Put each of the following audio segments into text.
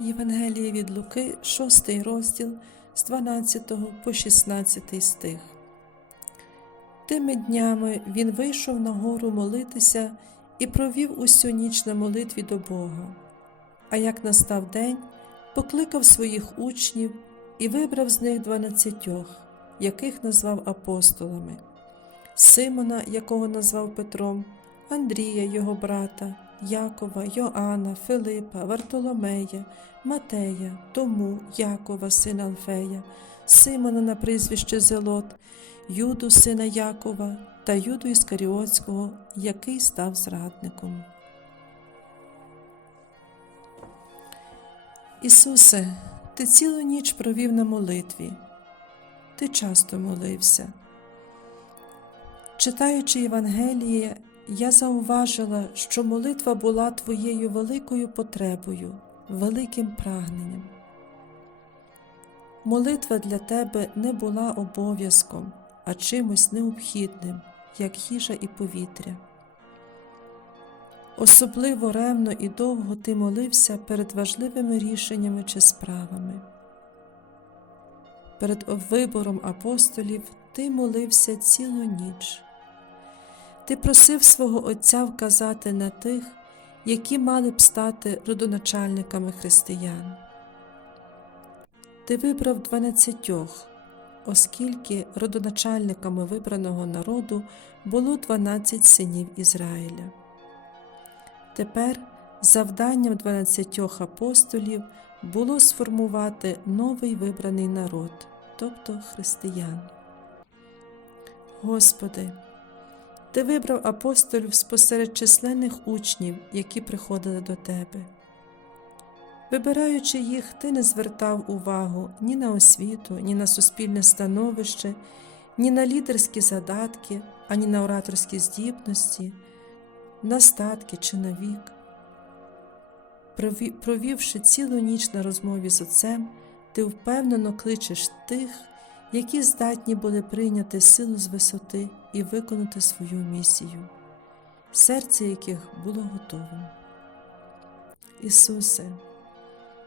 Євангеліє від Луки, 6 розділ з 12 по 16 стих. Тими днями він вийшов на гору молитися і провів усю ніч на молитві до Бога. А як настав день, покликав своїх учнів і вибрав з них дванадцятьох, яких назвав апостолами Симона, якого назвав Петром, Андрія, його брата, Якова, Йоанна, Филипа, Вартоломея, Матея, Тому, Якова, сина Алфея, Симона на прізвище Зелот, Юду, сина Якова та Юду Іскаріотського, який став зрадником. Ісусе, Ти цілу ніч провів на молитві. Ти часто молився. Читаючи Євангеліє, я зауважила, що молитва була твоєю великою потребою, великим прагненням. Молитва для тебе не була обов'язком, а чимось необхідним, як їжа і повітря. Особливо ревно і довго ти молився перед важливими рішеннями чи справами. Перед вибором апостолів ти молився цілу ніч. Ти просив свого Отця вказати на тих, які мали б стати родоначальниками християн. Ти вибрав дванадцятьох, оскільки родоначальниками вибраного народу було дванадцять синів Ізраїля. Тепер завданням дванадцятьох апостолів було сформувати новий вибраний народ, тобто християн. Господи, Ти вибрав апостолів спосеред численних учнів, які приходили до Тебе. Вибираючи їх, ти не звертав увагу ні на освіту, ні на суспільне становище, ні на лідерські задатки, ані на ораторські здібності, на статки чи на вік. Провівши цілу ніч на розмові з отцем, ти впевнено кличеш тих, які здатні були прийняти силу з висоти і виконати свою місію, серце яких було готовим. Ісусе,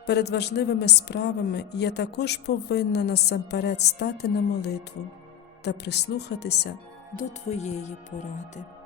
перед важливими справами я також повинна насамперед стати на молитву та прислухатися до Твоєї поради.